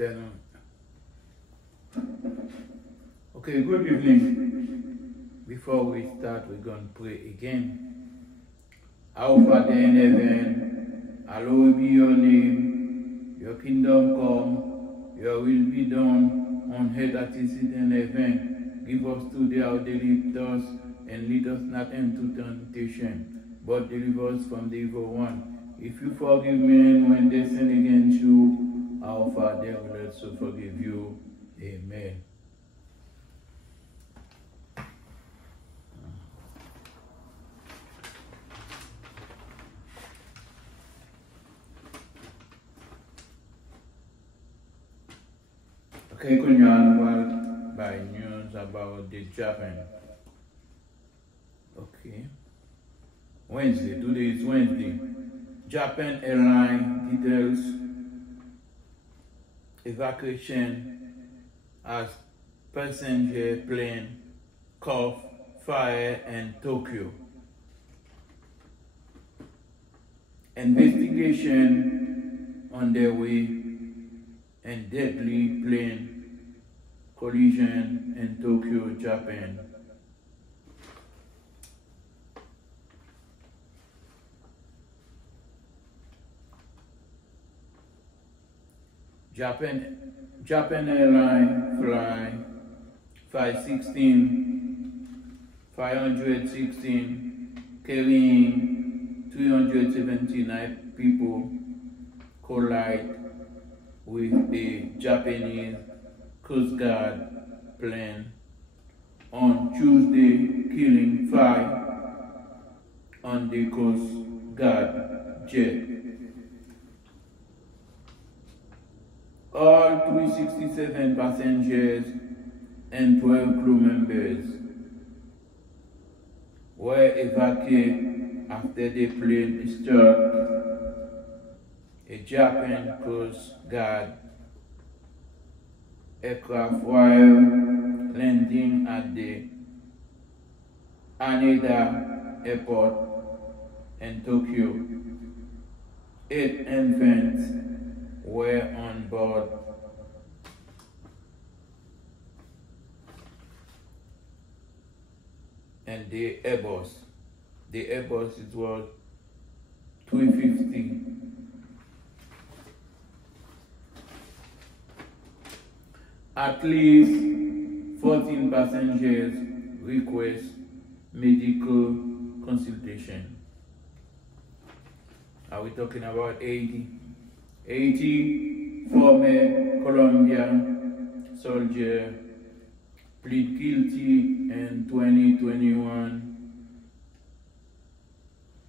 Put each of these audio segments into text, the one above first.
afternoon. Okay, good evening. Before we start, we're going to pray again. Our Father in heaven, hallowed be your name. Your kingdom come, your will be done on earth as it is in heaven. Give us today our daily task, and lead us not into temptation, but deliver us from the evil one. If you forgive men when they sin against you, our Father will also forgive you. Amen. Okay, Kunyan, by news about the Japan. Okay. Wednesday, today is Wednesday. Japan Airline details evacuation as passenger plane caught fire in Tokyo. Investigation underway and deadly plane collision in Tokyo, Japan. Japan Airline fly 516 carrying 379 people collide with the Japanese Coast Guard plane on Tuesday, killing 5 on the Coast Guard jet. All 367 passengers and 12 crew members were evacuated after the plane struck a Japan Coast Guard aircraft while landing at the Haneda Airport in Tokyo. 8 infants were on board. And the Airbus it was 350. At least 14 passengers request medical consultation. Are we talking about 80 former Colombian soldier plead guilty in 2021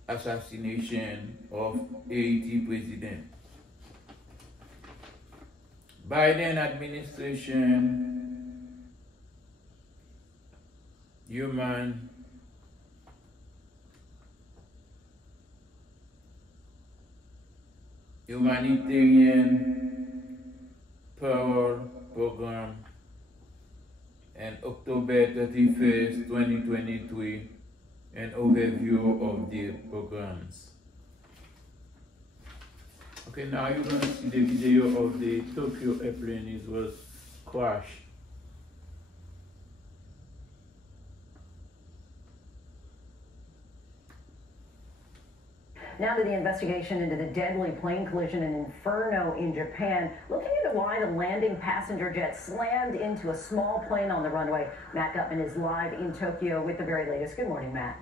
assassination of Haiti president. Biden administration humanitarian power program and October 31st, 2023, an overview of the programs. Okay, now you're going to see the video of the Tokyo airplane. It was crashed. Now to the investigation into the deadly plane collision in Inferno in Japan. Looking into why the landing passenger jet slammed into a small plane on the runway. Matt Gutman is live in Tokyo with the very latest. Good morning, Matt.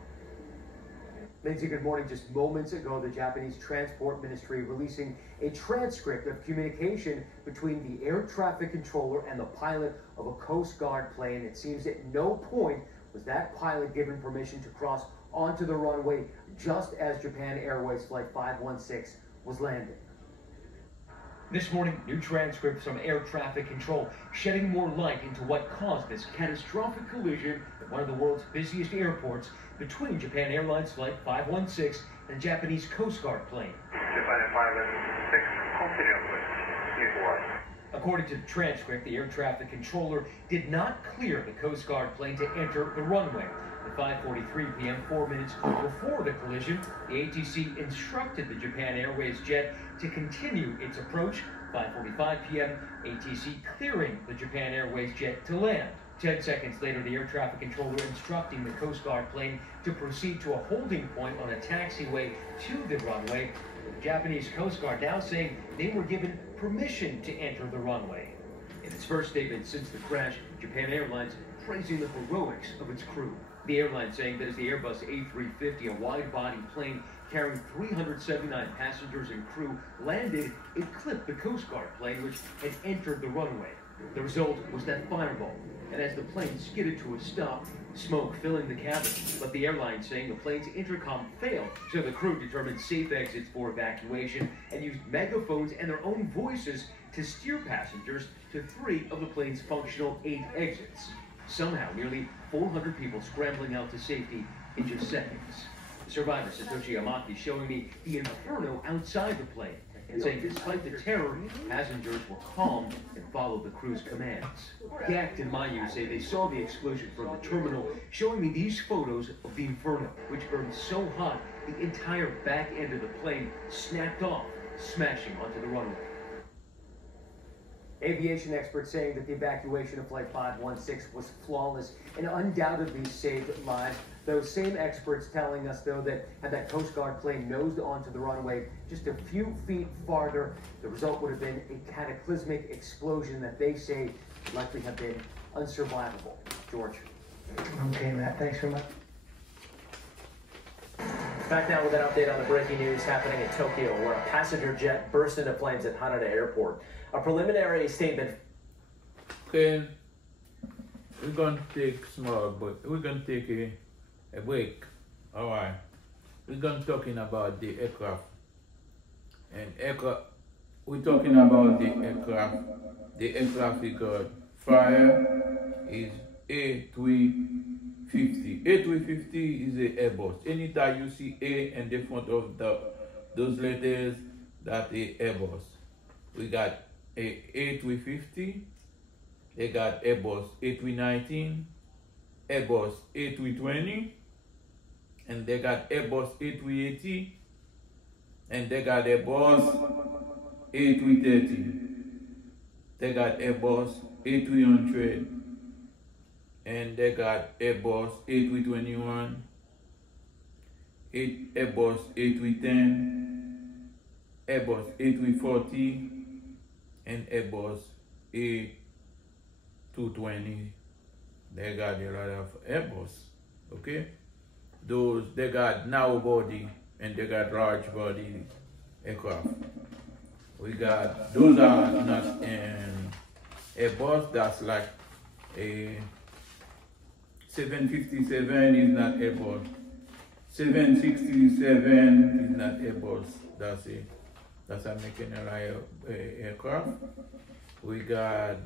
Lindsay, good morning. Just moments ago, the Japanese Transport Ministry releasing a transcript of communication between the air traffic controller and the pilot of a Coast Guard plane. It seems at no point was that pilot given permission to cross onto the runway just as Japan Airways Flight 516 was landing. This morning, new transcripts from air traffic control shedding more light into what caused this catastrophic collision at one of the world's busiest airports between Japan Airlines Flight 516 and a Japanese Coast Guard plane. Japan 516, continue with Nippon. According to the transcript, the air traffic controller did not clear the Coast Guard plane to enter the runway. At 5:43 p.m., 4 minutes before the collision, the ATC instructed the Japan Airways jet to continue its approach. 5:45 p.m., ATC clearing the Japan Airways jet to land. 10 seconds later, the air traffic controller instructing the Coast Guard plane to proceed to a holding point on a taxiway to the runway. The Japanese Coast Guard now saying they were given permission to enter the runway. In its first statement since the crash, Japan Airlines praising the heroics of its crew. The airline saying that as the Airbus A350, a wide-body plane carrying 379 passengers and crew, landed, it clipped the Coast Guard plane, which had entered the runway. The result was that fireball, and as the plane skidded to a stop, smoke filling the cabin. But the airline saying the plane's intercom failed, so the crew determined safe exits for evacuation and used megaphones and their own voices to steer passengers to 3 of the plane's functional 8 exits. Somehow, nearly 400 people scrambling out to safety in just seconds. Survivor Satoshi Amaki showing me the inferno outside the plane and saying despite the terror, passengers were calm and followed the crew's commands. Gact and Mayu say they saw the explosion from the terminal, showing me these photos of the inferno, which burned so hot the entire back end of the plane snapped off, smashing onto the runway. Aviation experts saying that the evacuation of Flight 516 was flawless and undoubtedly saved lives. Those same experts telling us, though, that had that Coast Guard plane nosed onto the runway just a few feet farther, the result would have been a cataclysmic explosion that they say would likely have been unsurvivable. George. Okay, Matt, thanks very much. Back now with an update on the breaking news happening in Tokyo, where a passenger jet burst into flames at Haneda Airport. A preliminary statement. Okay, we're going to take small, but we're going to take a break. All right, we're going to talking about the aircraft. And we're talking about the aircraft. The aircraft record fire is A350. A350 is a Airbus. Anytime you see A in the front of those letters, that's the Airbus. We got a A350. They got Airbus A319, Airbus A320, and they got Airbus A380, and they got Airbus A330. They got Airbus A300. And they got Airbus A321, Airbus A310, Airbus A340, and Airbus A220. They got a lot of Airbus, okay? They got narrow body and they got large body aircraft. We got, those are not an Airbus, that's like a 757 is not Airbus. 767 is not Airbus. That's American aircraft. We got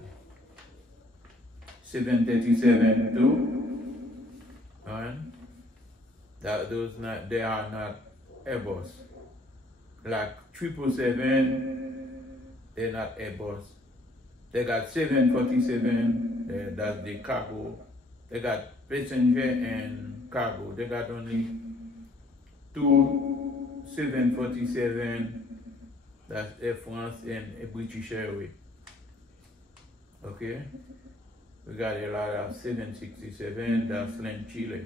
737 too. And they are not Airbus. Like 777, they're not Airbus. They got 747, that's the cargo. They got passenger and cargo. They got only 2 747, that's Air France and a British Airways. Okay? We got a lot of 767, that's LAN Chile.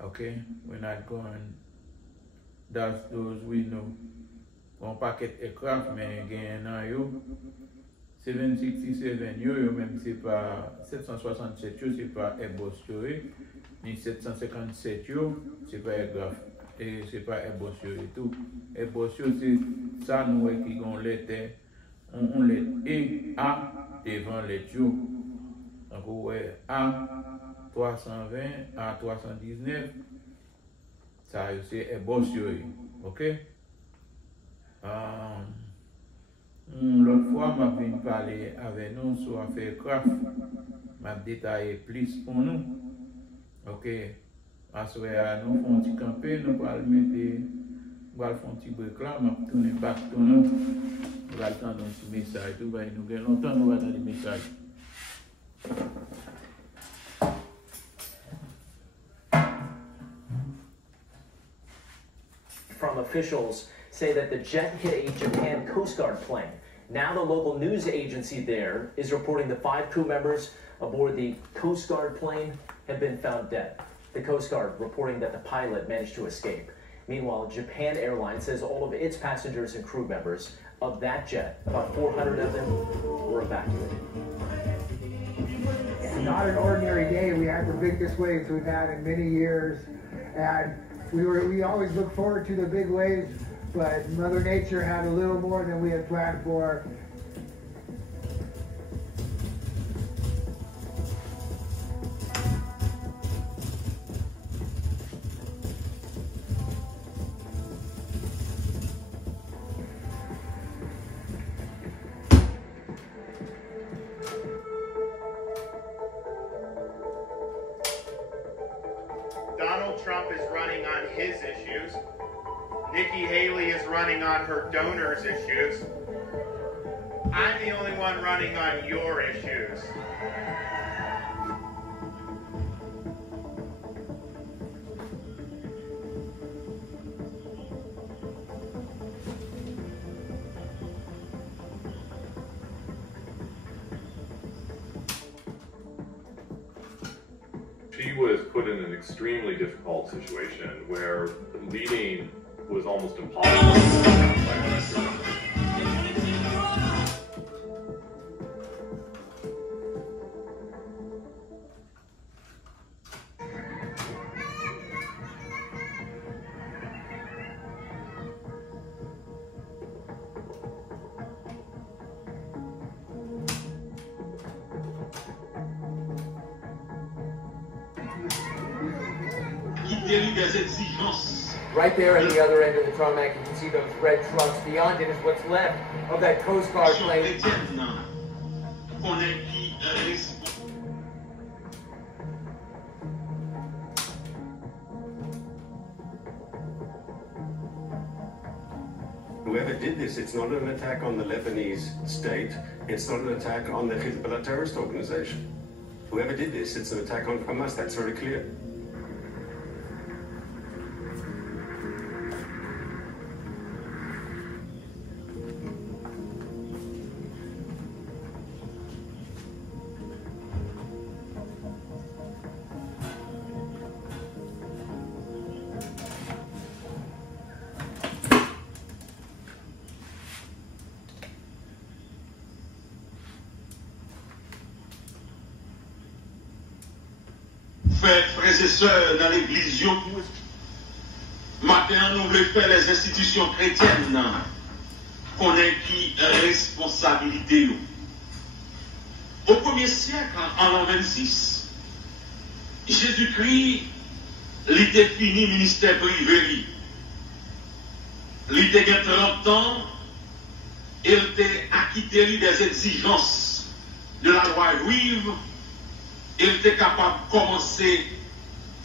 Okay? We're not going, that's those we know. One packet aircraft, mais again, now you. 767 yo même c'est pas 767 yo c'est pas Airbus yo ni 757 yo c'est pas aircraft et c'est pas Airbus yo et tout. Airbus yo c'est ça nous qui gon lettre on let et A devant les yo. Donc ouais A 320 A 319 ça c'est Airbus yo. OK? L'autre fois, je viens parler avec nous sur affaire craft. Je détailler plus pour nous. Ok. Parce que nous faisons un petit camper, nous allons mettre, nous allons faire un petit break là, nous allons tourner back pour nous. Nous allons attendre un petit message. Nous allons longtemps, nous allons attendre des messages. from officials say that the jet hit a Japan Coast Guard plane. Now the local news agency there is reporting the 5 crew members aboard the Coast Guard plane have been found dead. The Coast Guard reporting that the pilot managed to escape. Meanwhile, Japan Airlines says all of its passengers and crew members of that jet, about 400 of them, were evacuated. It's not an ordinary day. We had the biggest waves we've had in many years, and we always look forward to the big waves, but Mother Nature had a little more than we had planned for. Donald Trump is running on his issues. Nikki Haley is running on her donors' issues. I'm the only one running on your issues. She was put in an extremely difficult situation where leading was almost impossible. Right there at the other end of the tarmac, you can see those red trucks. Beyond it is what's left of that Coast Guard plane. Whoever did this, it's not an attack on the Lebanese state. It's not an attack on the Hezbollah terrorist organization. Whoever did this, it's an attack on Hamas. That's very clear. Frères et sœurs dans l'église, matin nous voulons faire les institutions chrétiennes qu'on ait qui responsabilité nous. Au 1er siècle, en l'an 26, Jésus-Christ, il était fini ministère privé. Il était 30 ans, il était acquitté des exigences de la loi juive. Il était capable de commencer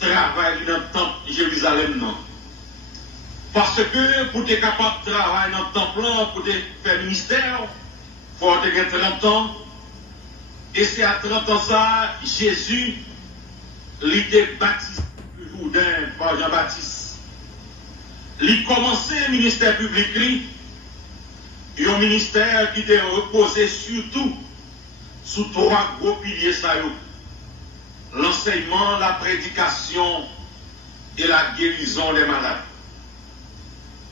le travail dans le temple de Jérusalem. Parce que pour être capable de travailler dans le temple, pour faire ministère, il faut avoir 30 ans. Et c'est à 30 ans ça, Jésus, il était baptisé le Jourdain par Jean-Baptiste. Il commençait le ministère public, un ministère qui était reposé surtout sous 3 gros piliers. L'enseignement, la prédication et la guérison des malades.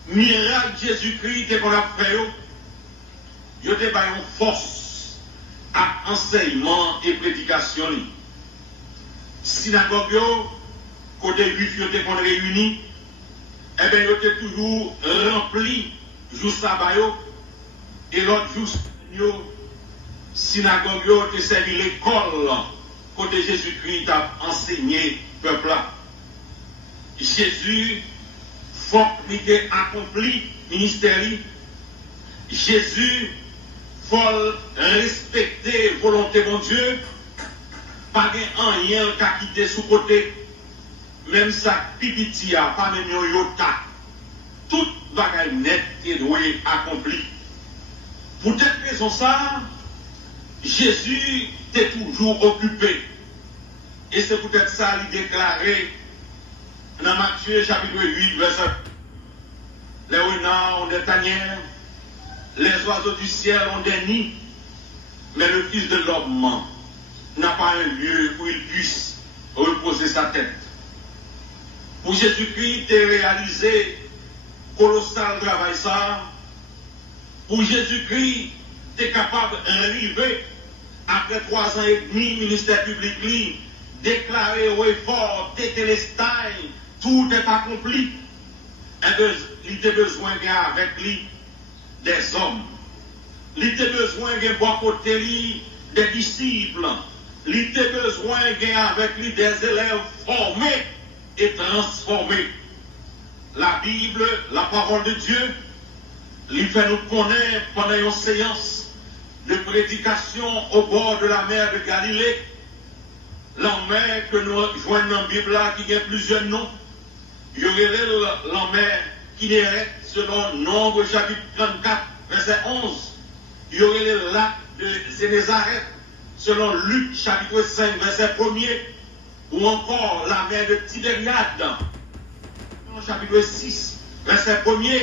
Miracle Jésus-Christ qu'on a fait, il y a une force à enseignement et prédication. Synagogue, côté juif, il y a réuni, et bien il y a toujours rempli jour sabbat et l'autre jour, synagogue, il servi l'école. Côté Jésus-Christ a enseigné le peuple là. Jésus, faut qu'il ait accompli le ministère. Jésus, faut respecter la volonté de Dieu. Pas de rien qu'à quitter sous côté. Même ça, pipitia, pas même yota. Tout bagaille net et doué accompli. Pour cette raison ça, Jésus était toujours occupé. Et c'est peut-être ça qu'il déclarait dans Matthieu chapitre 8, verset renards ont des tanières, les oiseaux du ciel ont des nids, mais le Fils de l'homme n'a pas un lieu où il puisse reposer sa tête. Pour Jésus-Christ, tu as réalisé colossal travail ça. Pour Jésus-Christ, tu es capable d'arriver après 3 ans et demi, ministère public, déclarer au effort, tétélestai, tout est accompli. Il a besoin avec lui des hommes. Il a besoin de bon côté lui des disciples. Il a besoin avec lui des élèves formés et transformés. La Bible, la parole de Dieu, il fait nous connaître pendant une séance de prédication au bord de la mer de Galilée. La mer que nous joignons dans la Bible qui a plusieurs noms. Il y aurait la mer qui est selon Nombre chapitre 34, verset 11. Il y aurait le lac de Génézareth selon Luc chapitre 5, verset 1er. Ou encore la mer de Tibériade, chapitre 6, verset 1er.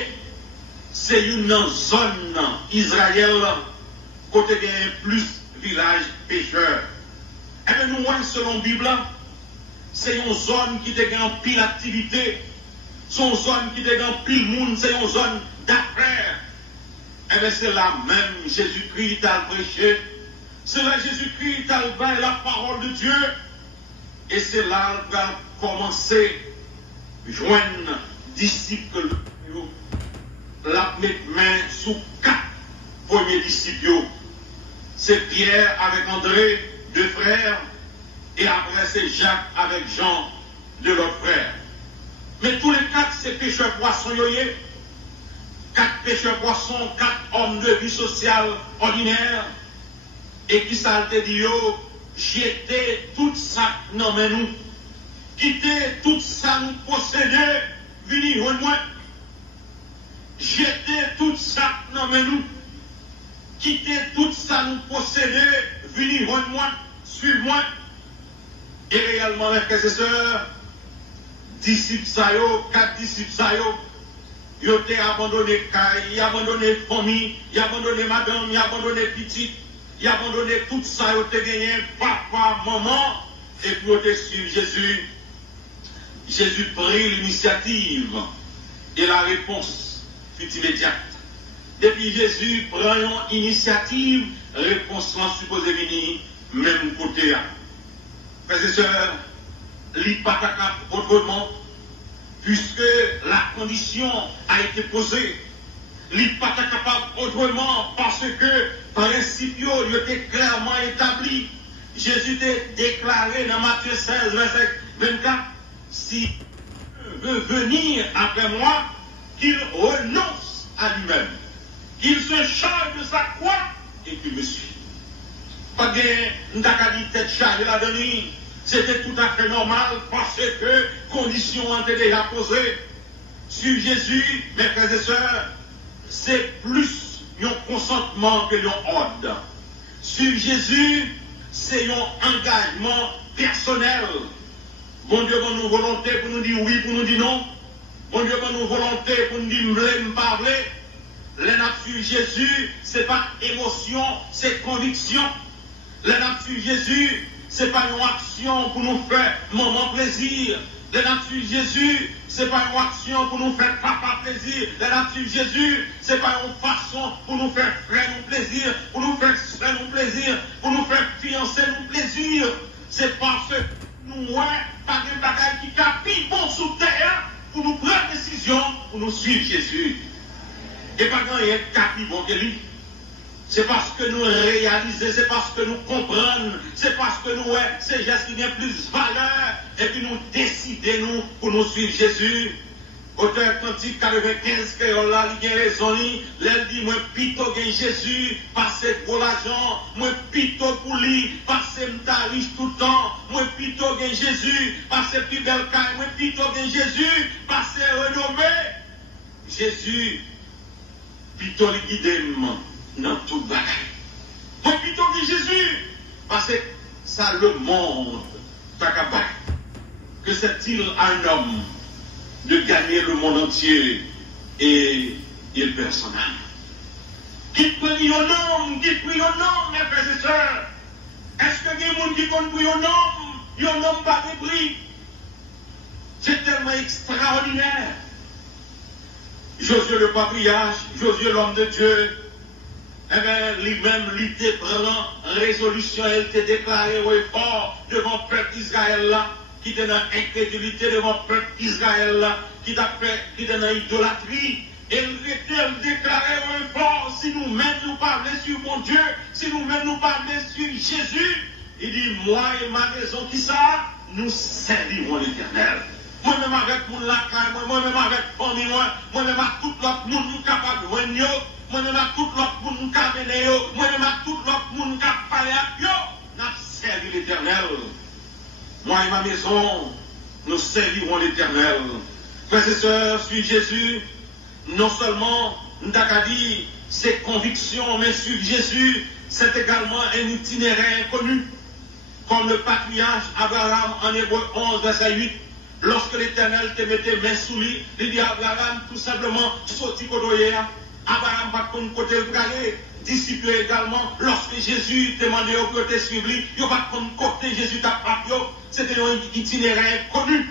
C'est une zone Israël côté il y a plus village pêcheurs. Et bien nous voyons selon la Bible, c'est une zone qui a en pile activité, c'est une zone qui a en pile monde, c'est une zone d'affaires. Et bien c'est là même Jésus-Christ a prêché, c'est là Jésus-Christ a levé la parole de Dieu, et c'est là qu'il va commencer à joindre disciples, la mettre main sous 4 premiers disciples. C'est Pierre avec André, 2 frères, et après c'est Jacques avec Jean, de l'autre frère. Mais tous les 4, c'est pêcheurs poissons, 4 pêcheurs poissons, 4 hommes de vie sociale ordinaire, et qui ça te dit, jeter tout ça dans nous, quitter tout ça nous posséder, venir au moins, jeter tout ça dans nous, quitter tout ça nous posséder, venir au moins, suivre-moi. Et réellement, mes frères et sœurs, disciples ça yo, 4 disciples ça yo, ils ont abandonné caille, ils ont abandonné famille, ils ont abandonné madame, ils ont abandonné petite, ils ont abandonné tout ça, ils ont gagné papa, maman, et puis ils ont suivi Jésus. Jésus prit l'initiative et la réponse fut immédiate. Depuis Jésus prend une initiative, réponse supposée venir même côté. Frères et sœurs, il pas capable autrement, puisque la condition a été posée. Il pas capable autrement, parce que principe il était clairement établi. Jésus a déclaré dans Matthieu 16, verset 24, si veut venir après moi, qu'il renonce à lui-même, qu'il se charge de sa croix et qu'il me suit. Pas de tête chargée la nuit. C'était tout à fait normal parce que conditions ont été déjà posées. Sur Jésus, mes frères et sœurs, c'est plus un consentement que un ordre. Sur Jésus, c'est un engagement personnel. Bon Dieu, bon nous volonté pour nous dire oui, pour nous dire non. Bon Dieu, bon nous volonté pour nous dire m'blé, m'parler. La nature Jésus, c'est pas émotion, c'est conviction. La nature Jésus, c'est pas une action pour nous faire moment plaisir. La nature Jésus, c'est pas une action pour nous faire papa plaisir. La nature Jésus, c'est pas une façon pour nous faire frère nous plaisir, pour nous faire soeur nous plaisir, pour nous faire fiancé nous plaisir. C'est parce que nous, pas de bagaille qui capit bon sous terre pour nous prendre décision, pour nous suivre Jésus. Et pas grand rien capit bon que lui. C'est parce que nous réalisons, c'est parce que nous comprenons, c'est parce que nous, c'est gestes qui ont plus valeur, et puis nous décidons pour nous suivre Jésus. Auteur cantique 95, que là, il y a raison, il dit, moi, plutôt que Jésus, passer pour l'argent, moi, plutôt pour lui, passer riche tout le temps, moi, plutôt que Jésus, passer plus belle caille, moi, plutôt que Jésus, passer renommé. Jésus, plutôt le guide dans tout bagaille. Moi, plutôt que Jésus, parce que ça le monde, que c'est-il un homme de gagner le monde entier et il perd son âme. Qui prie au nom, mes frères et sœurs? Est-ce que des gens qui prie au nom pas de prix? C'est tellement extraordinaire. Josué le patriarche, Josué l'homme de Dieu, eh bien, lui-même, il te prend résolution, il te déclaré au fort devant le peuple d'Israël là, qui était dans l'incrédulité devant le peuple d'Israël là, qui était dans l'idolâtrie. Et il déclarait au fort, si nous-mêmes nous parlons sur mon Dieu, si nous-mêmes nous parlons sur Jésus, il dit, moi et ma maison, qui ça? Nous servirons l'Éternel. Moi-même avec mon lacaille, moi-même avec famille, moi-même avec tout l'autre monde nous capable de joindre, moi-même avec tout l'autre monde nous capable de venir, moi-même avec tout l'autre monde nous capable de parler avec eux, nous servirons l'Éternel. Moi et ma maison, nous servirons l'Éternel. Frères et sœurs, suivre Jésus, non seulement, nous avons dit, c'est conviction, mais suivre Jésus, c'est également un itinéraire inconnu. Comme le patriarche Abraham en Hébreu 11, verset 8, lorsque l'Éternel te mettait main sous lui, il dit à Abraham tout simplement, sorti côté, Abraham va contre côté le aller. Disciples également, lorsque Jésus demandait au côté suivre lui, il va contre côté Jésus t'a frappé, c'était un itinéraire connu.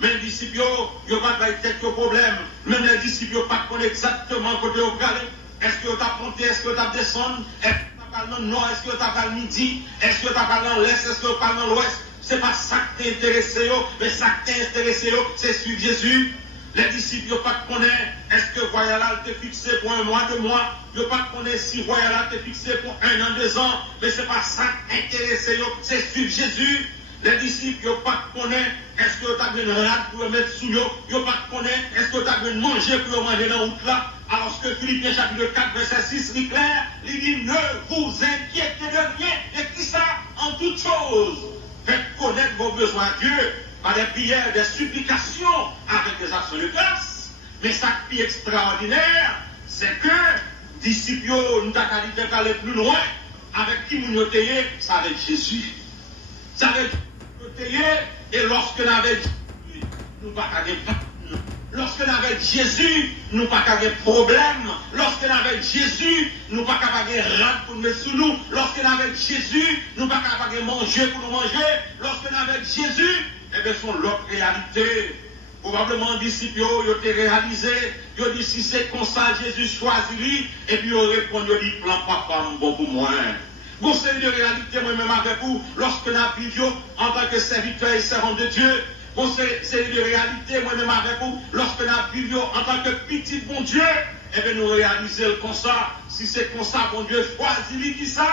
Mais les disciples, ils n'ont pas de tête de problème. Même les disciples n'ont pas de exactement côté au aller. Est-ce que tu as monté, est-ce que tu as descendu, est-ce que tu as parlé dans le nord, est-ce que tu as parlé dans le midi, est-ce que tu as parlé dans l'est, est-ce que tu as parlé dans l'ouest? Ce n'est pas ça qui t'intéresse, mais ça qui t'intéresse, c'est suivre Jésus. Les disciples n'ont pas de connaître, est-ce que voyage là t'es fixé pour un mois, 2 mois, ils n'ont pas de connaître si voyage là t'es fixé pour 1 an, 2 ans, mais ce n'est pas ça qui t'intéresse, c'est suivre Jésus. Les disciples n'ont pas de connaître, est-ce que tu as besoin de rade pour mettre sous l'eau, ils n'ont pas de connaître, est-ce que tu as besoin de manger pour manger dans la route là, alors que Philippiens chapitre 4, verset 6, il est clair, il dit ne vous inquiétez de rien, et qui ça en toutes choses. Faites connaître vos besoins à Dieu par des prières, des supplications, avec des actions de grâce. Mais ça qui est extraordinaire, c'est que disciples, nous avons aller plus loin, avec qui nous étions, ça avec Jésus. Ça avec Jésus, et lorsque nous avons Jésus, nous ne pas lorsque nous avons Jésus, nous ne pas de problème. Lorsque nous avons Jésus, nous ne pas de rade pour nous mettre sous nous. Lorsque nous avons Jésus, nous ne pas de manger pour nous manger. Lorsque nous avons Jésus, eh bien, c'est l'autre réalité. Probablement, les disciples, ils ont réalisé, ils ont dit, si c'est comme ça, Jésus choisit lui, et puis ils ont répondu, ils ont dit, plan papa, bon pour moi. Bon, c'est une réalité, moi-même avec vous, lorsque nous vivons en tant que serviteurs et servants de Dieu. Bon, c'est une réalité, moi-même avec vous, lorsque nous vivons en tant que petit bon Dieu, eh bien, nous réalisons comme ça. Si c'est comme ça, bon Dieu choisit lui qui ça,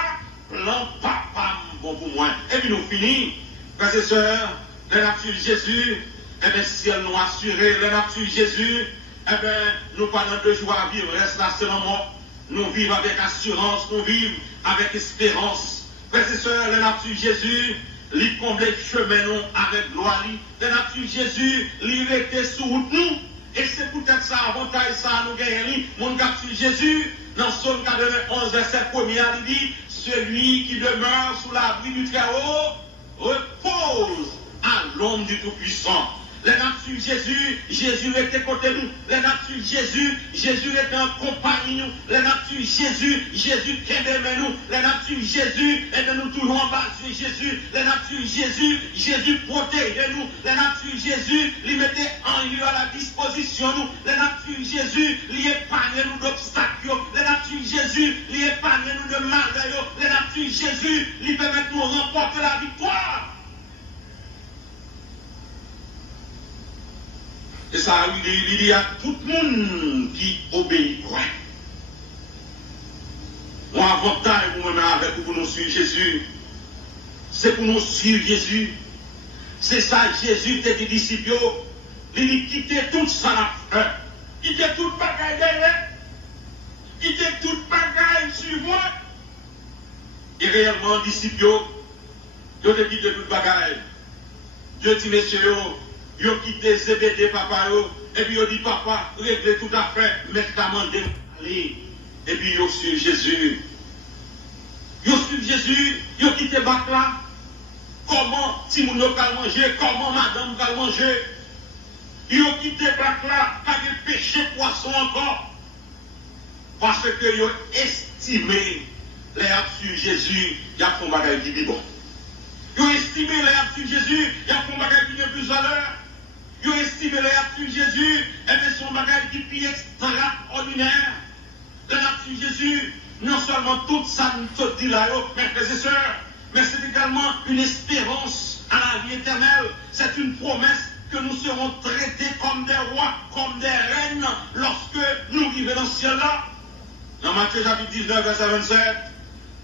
plan papa, bon pour moi. Et puis nous finissons, frères et sœurs, la nature Jésus, eh bien, si elle nous assure, la nature Jésus, eh bien, nous parlons de joie à vivre, reste là seulement. Nous vivons avec assurance, nous vivons avec espérance. Frères et sœurs, la nature Jésus, il comble le chemin nous avec gloire. La nature Jésus, il était sous nous. Et c'est peut-être ça, avantage ça, nous gagnons. Mon nature Jésus, dans Psaume 91, verset 1er, il dit, celui qui demeure sous l'abri du Très-Haut repose à l'ombre du Tout-Puissant. La nature Jésus, Jésus était côté nous. La nature Jésus, Jésus était en compagnie nous. La nature Jésus, Jésus aimait nous. La nature Jésus, et nous toujours en bas sur Jésus. La nature Jésus, Jésus protégeait nous. La nature Jésus, il mettait en lieu à la disposition nous. La nature Jésus, il épargnait nous d'obstacles. La nature Jésus, il épargnait nous de malheur. La nature Jésus, il permet de nous remporter la victoire. Et ça, il dit à tout le monde qui obéit quoi. Mon avantage pour moi avec vous, pour nous suivre Jésus, c'est pour nous suivre Jésus. C'est ça, Jésus était des disciples. Il dit quittez tout ça là. Quittez toute bagaille derrière. Quittez toute bagaille sur moi. Et réellement, disciples, ils ont quitté toute bagaille. Dieu dit, messieurs, ils ont quitté CBD, papa, et puis ils ont dit, papa, réglez tout à fait, mais t'as demandé d'aller. Et puis ils ont suivi Jésus. Ils ont suivi Jésus, ils ont quitté bac là. Comment Timoun a manger, comment madame a manger. Ils ont quitté bac là, pas de péché poisson encore. parce que ils ont estimé les sur Jésus, il y a un bagage qui est bon. Ils ont estimé les sur Jésus, il y a un bagage qui est plus valeur. Ils ont estimé les sur Jésus, et bien son bagage qui est plus extraordinaire. Les sur Jésus, non seulement tout ça nous dit là, mes frères et sœurs, mais c'est également une espérance à la vie éternelle. C'est une promesse que nous serons traités comme des rois, comme des reines, lorsque nous vivons dans ce ciel-là. Dans Matthieu chapitre 19, verset 27,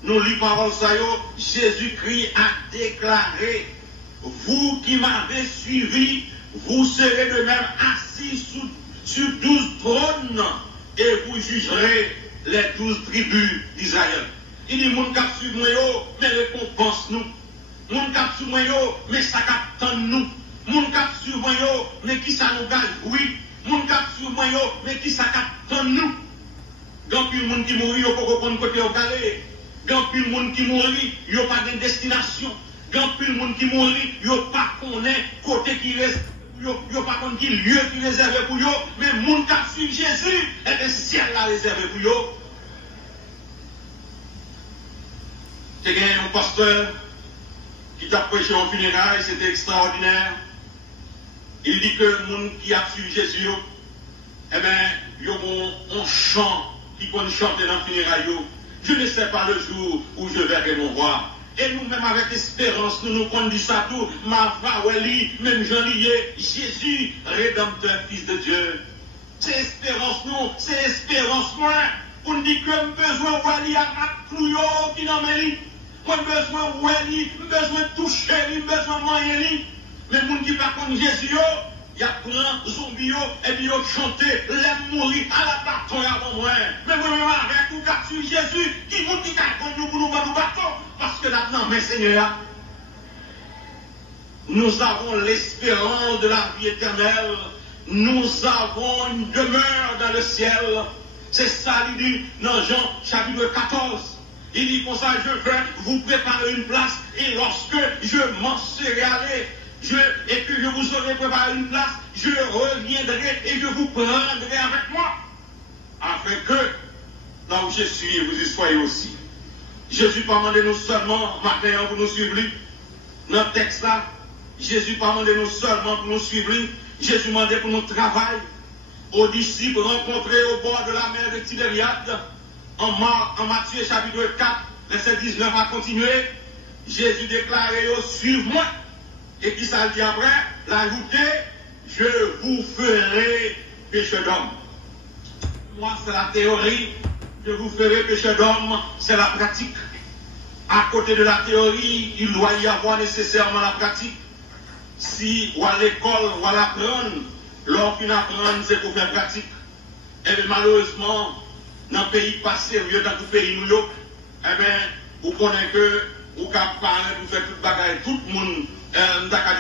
nous lisons parole ça, Jésus-Christ a déclaré, vous qui m'avez suivi, vous serez de même assis sur 12 trônes et vous jugerez les 12 tribus d'Israël. Il dit, moun kap suiv moi yo, mais récompense nous. Moun kap suiv moi yo, mais ça kap nous. Moun kap suiv moi yo, mais qui ça nous gagne? Oui. Moun kap suiv moi yo, mais qui ça kap nous? Gan pile moun qui mouri yo poko kon côté au calé. Gan pile moun qui mouri yo pas de destination. Gan pile moun qui mouri yo pas connaît côté qui reste. Yo pas kon qui lieu qui réservé pour yo, mais moun kap suiv Jésus, et le ciel là réservé pour yo. J'ai gagné un pasteur qui t'a prêché en funérailles, c'était extraordinaire. Il dit que le monde qui a suivi Jésus, eh bien, il y a un chant qui peut chanter dans le funérailles. Je ne sais pas le jour où je verrai mon roi. Et nous-mêmes, avec espérance, nous nous conduisons à tout. Ma Weli, même Jean lié, Jésus, rédempteur, fils de Dieu. C'est espérance, nous, c'est espérance, moi. On dit que nous besoin de Weli à Clouyo qui n'en met. Moi, besoin de Weli, besoin de toucher, besoin de moyen. Mais les gens qui parlent comme Jésus, il y a plein de zombies et puis ils chantent, les mourir à la bâton avant moi. Mais moi, avec tout cas sur Jésus, qui vous dit qu'on nous pour nous bâton, parce que là-dedans, mes seigneurs, nous avons l'espérance de la vie éternelle, nous avons une demeure dans le ciel. C'est ça, il dit dans Jean chapitre 14. Il dit comme ça, je vais vous préparer une place, et lorsque je m'en serai allé, et que je vous aurai préparé une place, je reviendrai et je vous prendrai avec moi, afin que, là où je suis, vous y soyez aussi. Jésus pas demandé nous seulement, matin, pour nous suivre lui. Dans le texte là, Jésus pas demandé nous seulement pour nous suivre lui. Jésus demandé pour nous travailler. Aux disciples rencontrés au bord de la mer de Tibériade, en Matthieu chapitre 4, verset 19 à continuer, Jésus déclarait, suivez-moi. Et qui ça dit après? L'ajouter, je vous ferai pécheur d'homme. Moi, c'est la théorie, je vous ferai pécheur d'homme, c'est la pratique. À côté de la théorie, il doit y avoir nécessairement la pratique. Si ou à l'école, ou à l'apprendre, lorsqu'on apprend, c'est pour faire pratique. Et bien, malheureusement, dans le pays pas sérieux, dans tout le pays nous, eh bien, vous connaissez que, vous pouvez parler, vous faites toute bagaille, tout le monde,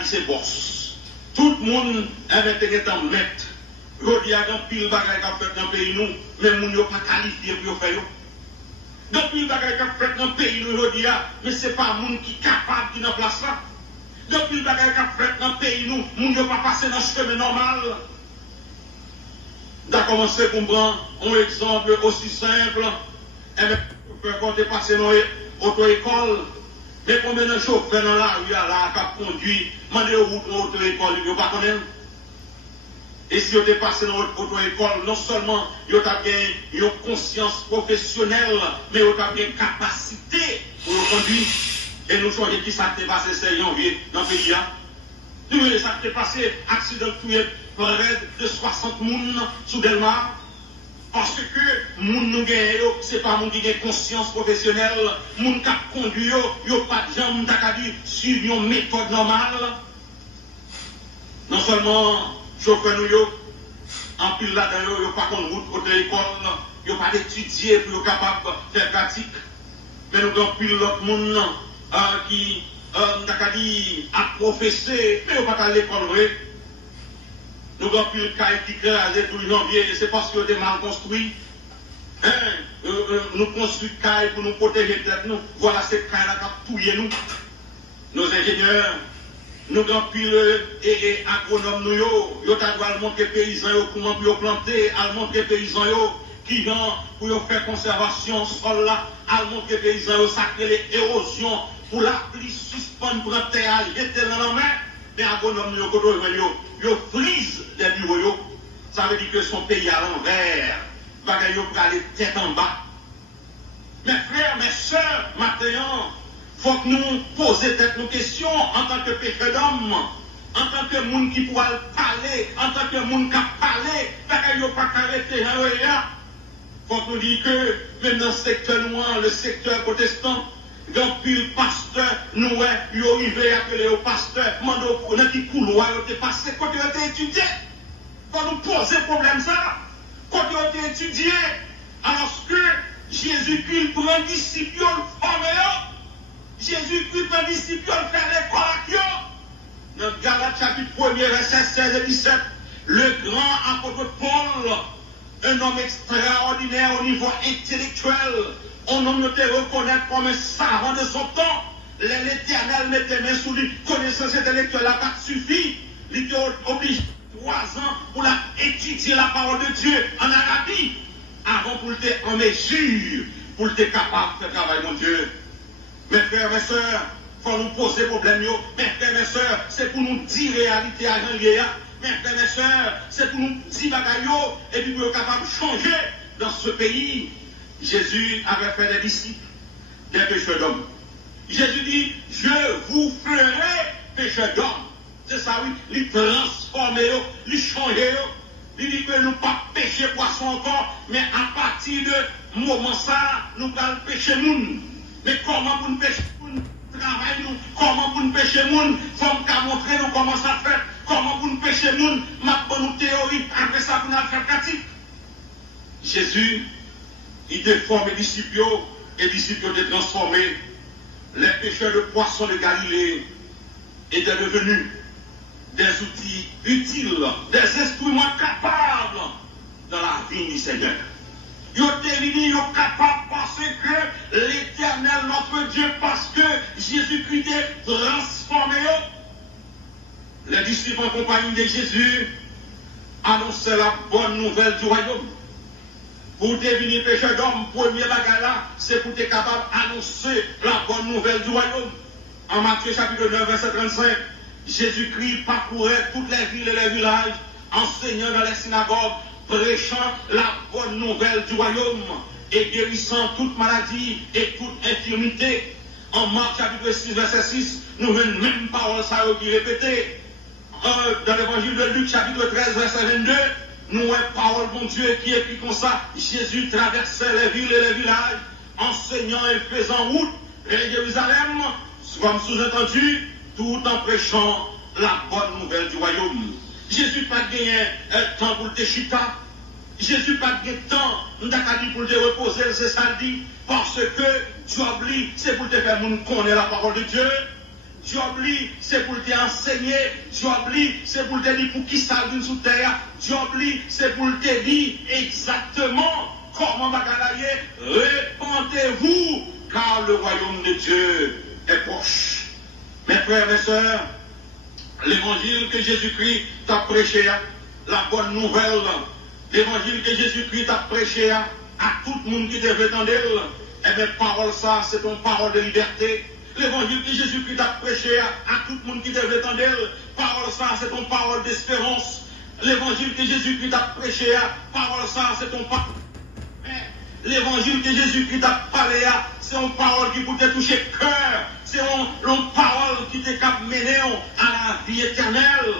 c'est boss. Tout le monde est en maître. Il y a un pile de bagaille qui fait dans le pays nous, mais les gens ne sont pas qualifiés pour faire. Il y a un pile de bagaille qui fait dans le pays nous, mais ce n'est pas les gens qui sont capables de dans place là. Il y a un pile de bagaille qui fait dans le pays nous, les gens ne sont pas passés dans le chemin normal. On a commencé à comprendre un exemple aussi simple. Quand tu es passé dans l'auto-école, mais combien de chauffeurs dans la rue là qui conduit, demandez aux routes dans l'auto-école, ils ne pas connaître. Et si vous êtes passé dans l'auto-école, non seulement vous avez une conscience professionnelle, mais vous avez une capacité pour le conduire. Et nous savons qui ça s'est passé ce janvier dans le pays. Nous voyons ça s'est passé, accident tué près de 60 personnes sous Delmar. Parce que moun nou gen yo, c'est pas moun qui gen conscience professionnelle, moun qui conduit yo pas de gens qui suivent une méthode normale. Non seulement chauffeur nous yo, en pile là-dedans yo pas qu'on route côté école, yo pas d'étudier pour être capable de faire pratique. Mais nous avons pile l'autre monde qui a professé, mais yo pas à l'école. Nous avons pu le cas qui crasé tout le janvier, c'est parce que nous mal construit. Nous construisons le cas pour nous protéger tête nous. Voilà ces cas-là qui ont touillé nous. Nos ingénieurs, nous avons pu le agronome nous, ils ont montrer les paysans comment planter, à montrer les paysans qui vient pour faire conservation sol là, à montrer les paysans, au sacré les érosions, pour la pluie suspendre pour la terre, jeter dans la main, mais agronome, ils frisent les bureaux. Ça veut dire que son pays à l'envers, bagaille pour aller tête en bas. Mes frères, mes soeurs, maintenant, il faut que nous posions tête nos questions en tant que pécheur d'homme, en tant que monde qui pourra parler, en tant que monde qui a parlé, bagaille pas arrêter. Il faut que nous disions que même dans le secteur noir, le secteur protestant, dans pile pasteur, nous, ils ont arrivé à appeler au pasteur, mando pour qui couloir, ils ont passé, quand ils ont étudié. Il faut nous poser problème ça. Quand ils ont étudié, alors que Jésus-Christ prend un disciple formé, Jésus-Christ prend un disciple faire l'école avec eux. Dans Galates chapitre 1, verset 16 et 17, le grand apôtre Paul, un homme extraordinaire au niveau intellectuel, on homme te reconnaître comme un savant de son temps. L'Éternel mettait main sous lui, connaissance intellectuelle n'a pas suffi. Il était obligé 3 ans pour étudier la parole de Dieu en Arabie, avant pour être en mesure, pour être capable de faire travail, mon Dieu. Mes frères, mes soeurs, il faut nous poser problème. Mes frères, mes soeurs, c'est pour nous dire réalité à Jean-Léa. Mes frères, mes soeurs, c'est pour nous dire bagaille et puis pour être capable de changer dans ce pays. Jésus avait fait des disciples, des pécheurs d'hommes. Jésus dit, je vous ferai pécheurs d'hommes. C'est ça, oui, les transformer, les changer. Il dit que nous ne pas pécher poisson encore, mais à partir de moment ça, nous allons pécher moun. Mais comment pour nous pécher moun? Travail nous, comment pour nous pécher moun? Il faut nous montrer nous comment ça fait. Comment pour nous pécher moun? Ma bonne théorie, après ça, pour nous faire pratique. Jésus, il déforme les disciples, et les disciples étaient transformés. Les pêcheurs de poissons de Galilée étaient devenus des outils utiles, des instruments capables dans la vie du Seigneur. Ils étaient capables parce que l'Éternel, notre Dieu, parce que Jésus-Christ est transformé. Les disciples en compagnie de Jésus annonçaient la bonne nouvelle du royaume. Pour devenir pécheur d'homme, premier bagage là, c'est pour être capable d'annoncer la bonne nouvelle du royaume. En Matthieu chapitre 9, verset 35, Jésus-Christ parcourait toutes les villes et les villages, enseignant dans les synagogues, prêchant la bonne nouvelle du royaume et guérissant toute maladie et toute infirmité. En Marc chapitre 6, verset 6, nous avons une même parole ça qui est répétée. Dans l'évangile de Luc chapitre 13, verset 22, nous avons parole mon Dieu qui écrit comme ça. Jésus traversait les villes et les villages, enseignant et faisant route vers Jérusalem, comme sous-entendu, tout en prêchant la bonne nouvelle du royaume. Jésus n'a pas gagné temps pour te chita. Jésus n'a pas gagné temps pour te reposer, c'est ça le dit. Parce que tu oublies, c'est pour te faire connaître la parole de Dieu. Tu oublies, c'est pour te enseigner. Tu oublies, c'est pour te dire pour qui ça vient sous terre. Tu oublies, c'est pour te dire exactement comment bagalayer. Répentez-vous, car le royaume de Dieu est proche. Mes frères, mes sœurs, l'évangile que Jésus-Christ t'a prêché, la bonne nouvelle, l'évangile que Jésus-Christ t'a prêché à tout le monde qui devait entendre, eh bien, parole ça, c'est ton parole de liberté. L'évangile que Jésus-Christ t'a prêché à tout le monde qui devait entendre, parole ça, c'est ton parole d'espérance. L'évangile que Jésus-Christ t'a prêché à, parole ça, c'est ton parole. L'évangile que Jésus-Christ t'a parlé à, c'est une parole qui peut te toucher le cœur. C'est une parole qui te cap mener à la vie éternelle.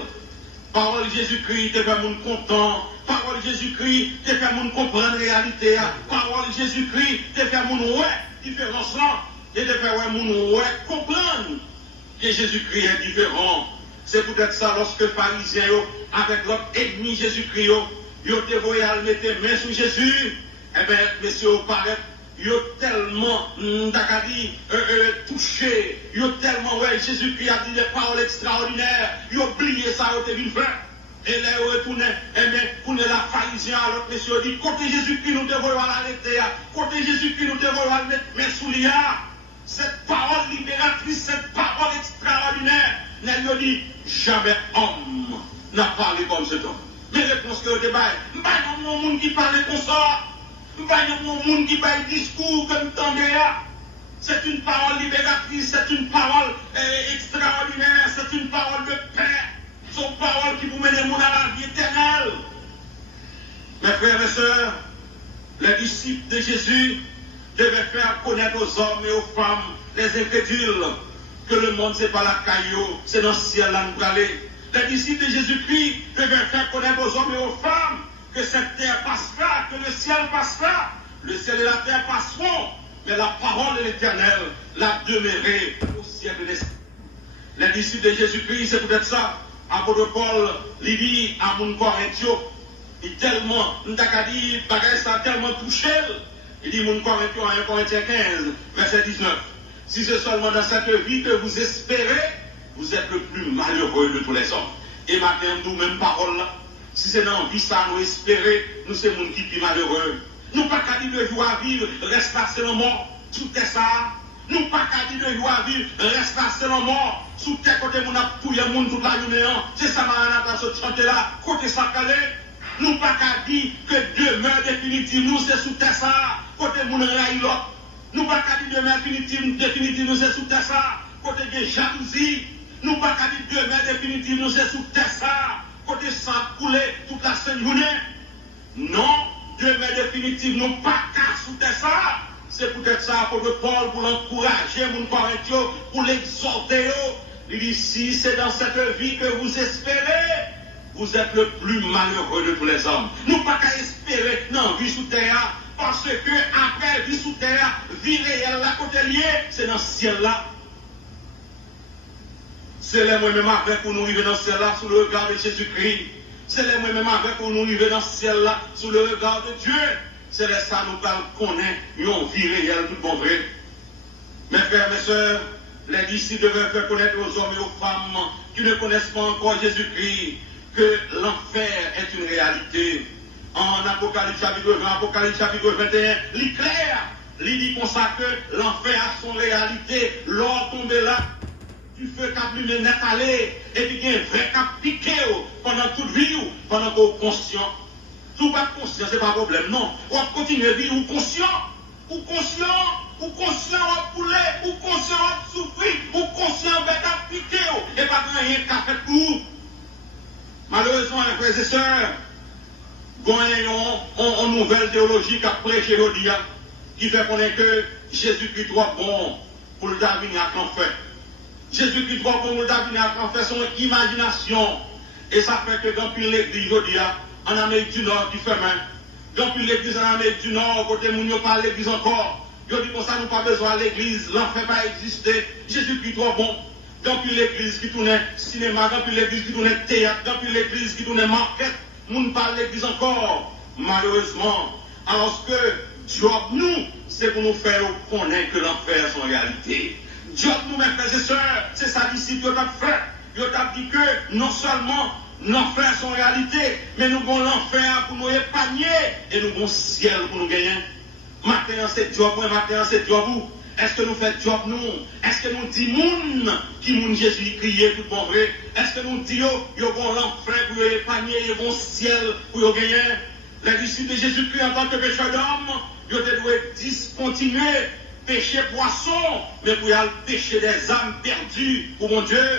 Parole Jésus-Christ te fait monde content. Parole Jésus-Christ te fait monde comprendre la réalité. Parole Jésus-Christ te fait monde ouais différence là. Et te fait ouais monde ouais comprendre que Jésus-Christ est différent. C'est peut-être ça lorsque les pharisiens avec leur ennemi Jésus-Christ, ils ont dévoyé à mettre main sur Jésus. Eh bien, messieurs, paraît, ils ont tellement touché, ils ont tellement, ouais, Jésus-Christ a dit des paroles extraordinaires, ils ont oublié ça, ils ont été faire. Et là, ils retournent, eh bien, pour la pharisien, alors, messieurs, dit, côté Jésus-Christ, nous devons l'arrêter, côté Jésus-Christ, nous devons mettre main sous lui. Cette parole libératrice, cette parole extraordinaire, n'a dit, jamais homme n'a parlé comme cet homme. Mais réponse que le débat, non, monde qui parle comme ça. Nous ne voyons pas un monde qui fait un discours comme tant de là. C'est une parole libératrice, c'est une parole extraordinaire, c'est une parole de paix. C'est une parole qui vous mène à la vie éternelle. Mes frères et sœurs, les disciples de Jésus devaient faire connaître aux hommes et aux femmes, les incrédules, que le monde, ce n'est pas la caillou, c'est dans le ciel là nous aller. Les disciples de Jésus-Christ devaient faire connaître aux hommes et aux femmes que cette terre passera, que le ciel passera. Le ciel et la terre passeront, mais la parole de l'Éternel l'a demeurée au siècle des siècles. Les disciples de Jésus-Christ, c'est peut-être ça. Apôtre Paul, il dit à mon Corinthio, il tellement, dit, ça a tellement touché. Il dit, mon Corinthio, en 1 Corinthiens 15, verset 19. Si c'est seulement dans cette vie que vous espérez, vous êtes le plus malheureux de tous les hommes. Et maintenant, nous, même parole là, si c'est dans la vie ça, nous espérer, nous c'est monde qui est malheureux. Nous pas qu'à dire de joie à vivre, reste là c'est la mort, tout est ça. Nous pas qu'à dire de joie à vivre, reste là c'est la mort, sous tes côté mon a pouillé monde toute la journée, c'est ça Maranatha ce chanter là, côté ça calé. Nous pas qu'à dire que demeure définitive, nous c'est sous terre ça, côté mon raï l'autre. Nous pas qu'à dire demeure définitive, nous c'est sous terre ça, côté de jalousie. Nous pas qu'à dire demeure définitive, nous c'est sous terre ça, côté sang coulé toute la sainte journée. Non, demeure définitive, nous pas qu'à sous terre ça. C'est peut-être ça pour Paul, pour l'encourager, mon Corinthio, pour l'exhorter. Il dit, si c'est dans cette vie que vous espérez, vous êtes le plus malheureux de tous les hommes. Nous pas qu'à espérer non, vie sous terre, parce que après vie sous terre, vie réelle, la côté liée, c'est dans le ciel là. C'est les moi-même avec pour nous arriver dans le ciel là, sous le regard de Jésus-Christ. C'est les moi-même avec pour nous arriver dans le ciel là, sous le regard de Dieu. C'est les ça nous connaître une vie réelle, tout bon vrai. Mes frères, mes soeurs, les disciples devaient faire connaître aux hommes et aux femmes qui ne connaissent pas encore Jésus-Christ que l'enfer est une réalité. En Apocalypse chapitre 20, Apocalypse chapitre 21, il est clair. Il dit comme ça que l'enfer a son réalité. L'or tombé là, du feu qui a allumé net aller, et puis il y a un vrai qui a piqué pendant toute vie, pendant qu'on est conscient. Tout pas conscient, ce n'est pas un problème, non. On va continuer à vivre ou conscient, ou conscient, ou conscient à pouler, ou conscient à souffrir, ou conscient à piquer, et pas rien qu'à faire pour. Malheureusement, les frères et sœurs, une nouvelle théologie qui a prêché aujourd'hui, qui fait connaître que Jésus-Christ est trop bon pour le devenir à l'enfer. Jésus-Christ est trop bon pour le devenir à l'enfer, son imagination. Et ça fait que dans l'église aujourd'hui, en Amérique du Nord, qui fait main, dans l'église en Amérique du Nord, côté Mounio pas l'église encore. Je dis pour ça, nous pas besoin de l'église, l'enfer va exister. Jésus-Christ est trop bon. Dans l'église qui tourne cinéma, dans l'église qui tourne théâtre, dans l'église qui tourne market, nous ne parlons de l'église encore. Malheureusement, alors que job nous, c'est pour nous faire connaître que l'enfer est en réalité. Job nous, mes frères et sœurs, c'est ça d'ici que tu as fait. Je t'ai dit que non seulement l'enfer est en réalité, mais nous avons l'enfer pour nous épargner et nous avons le ciel pour nous gagner. Maintenant c'est job, maintenant c'est job. Est-ce que nous faisons job nous? Est-ce que nous disons qui moun Jésus crier tout bon vrai? Est-ce que nous disons qu'ils vont l'enfer pour épargner, ils vont le ciel pour gagner? Les disciples de Jésus-Christ en tant que pécheur d'homme, ils doivent discontinuer pécher poisson, mais pour aller pécher des âmes perdues pour mon Dieu.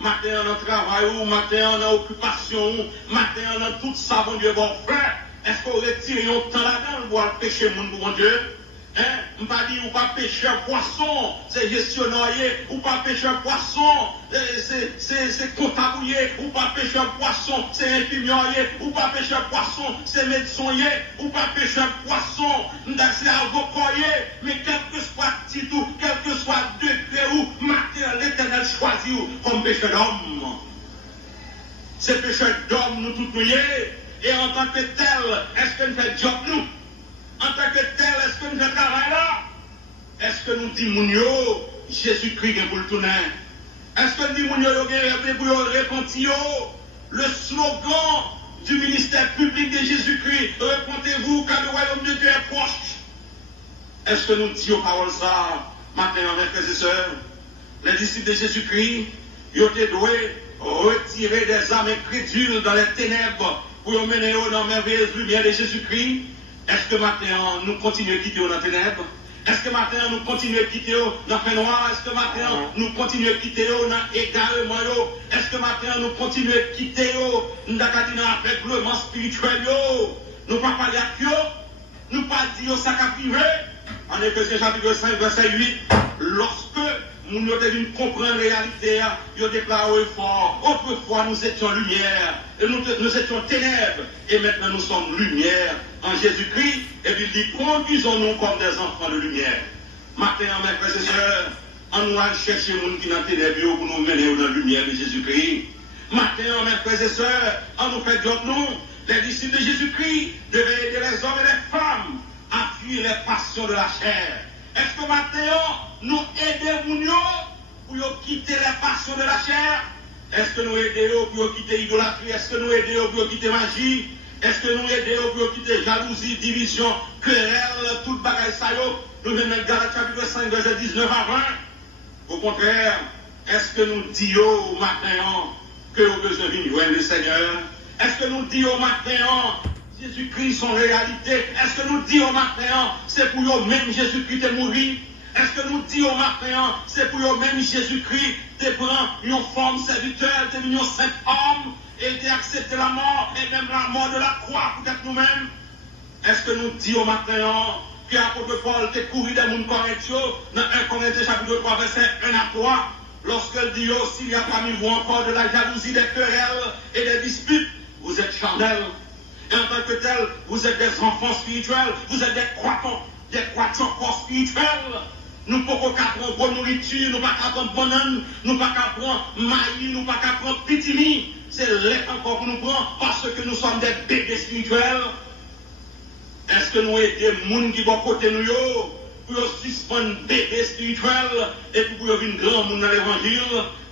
Matin on a travail, matin on a occupation, matin on a tout ça, mon Dieu, bon frère. Est-ce qu'on retire un temps là-dedans pour aller pécher mon Dieu? Hein? On pas dire ou pas pêcheur poisson, c'est gestionnaire, ou pas pêcheur poisson, c'est comptable, ou pas pêcheur poisson, c'est infirmier, ou pas pêcheur poisson, c'est médecin, ou pas pêcheur poisson, c'est avocat, mais quel que soit le titre, quel que soit le degré où matin l'Éternel choisit comme pêcheur d'homme. C'est pêcheur d'homme nous tous nous, et en tant que tel, est-ce que nous faisons job nous? En tant que tel, est-ce que nous faisons travail là? Est-ce que nous disons, Jésus-Christ est pour le tourner? Est-ce que nous disons, pour le repentir? Le slogan du ministère public de Jésus-Christ, repentez-vous car le royaume de Dieu est proche. Est-ce que nous disons parole ça, matin, mes frères et sœurs? Les disciples de Jésus-Christ, ils ont été doués retirer des âmes incrédules dans les ténèbres pour mener dans la merveilleuse lumière de Jésus-Christ. Est-ce que maintenant nous continuons à quitter dans les ténèbres? Est-ce que maintenant nous continuons à quitter dans le fin noir? Est-ce que maintenant nous continuons à quitter dans l'égarement? Est-ce que maintenant nous continuons à quitter dans l'aveuglement spirituel? Nous ne pas parler à Dieu, nous ne pas dire ça qu'a privé. En Éphésiens chapitre 5, verset 8, lorsque nous devons comprendre la réalité, nous déclarons fort, autrefois nous étions lumière, et nous étions ténèbres, et maintenant nous sommes lumière en Jésus-Christ, et puis il dit, conduisons-nous comme des enfants de lumière. Maintenant, mes frères et sœurs, on nous va chercher les gens qui sont dans les ténèbres pour nous mener dans la lumière de Jésus-Christ. Maintenant, mes frères et sœurs, on nous fait dire nous, les disciples de Jésus-Christ devaient aider les hommes et les femmes à fuir les passions de la chair. Est-ce que maintenant, nous aidons pour quitter les passions de la chair? Est-ce que nous aidons pour quitter l'idolâtrie? Est-ce que nous aidons pour quitter la magie? Est-ce que nous aidons pour quitter jalousie, division, querelle, toute bagaille ça? Nous venons de Galates chapitre 5, verset 19 à 20. Au contraire, est-ce que nous disons maintenant que nous besoin de joindre le Seigneur? Est-ce que nous disons maintenant Jésus-Christ son réalité? Est-ce que nous disons maintenant c'est pour eux-mêmes Jésus-Christ est mort? Est-ce que nous disons maintenant c'est pour eux-mêmes Jésus-Christ te prend une forme serviteur, te devenu un saint homme et te accepté la mort et même la mort de la croix pour être nous-mêmes? Est-ce que nous disons maintenant que l'apôtre Paul te couru des mondes corrections dans 1 Corinthiens chapitre 3 verset 1 à 3 lorsqu'il dit s'il y a parmi vous encore de la jalousie, des querelles et des disputes, vous êtes charnels. Et en tant que tel, vous êtes des enfants spirituels, vous êtes des croissants corps spirituels. Nous ne pouvons pas prendre bonne nourriture, nous ne pouvons pas prendre banane, nous ne pouvons pas prendre maïs, nous ne pouvons pas prendre pitini. C'est lait encore que nous prenons parce que nous sommes des bébés spirituels. Est-ce que nous aidons les gens qui vont côté nous pour suspendre bébés spirituels et pour venir grand monde dans l'évangile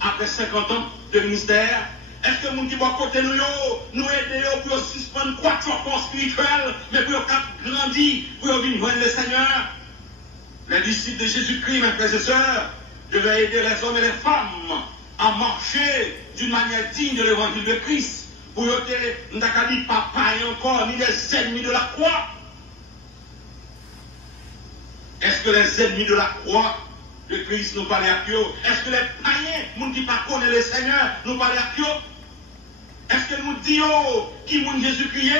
après 50 ans de ministère? Est-ce que les gens qui vont côté nous aidons pour suspendre croissance spirituelle, mais pour grandir, pour venir joindre le Seigneur? Les disciples de Jésus-Christ, mes frères et sœurs, devaient aider les hommes et les femmes à marcher d'une manière digne de l'évangile de Christ. Pour ne pas dire papa et encore, ni les ennemis de la croix. Est-ce que les ennemis de la croix de Christ nous parlent à Dieu? Est-ce que les païens, les gens qui ne connaissent pas le Seigneur, nous parlent à Dieu? Est-ce que nous disons qui est Jésus-Christ?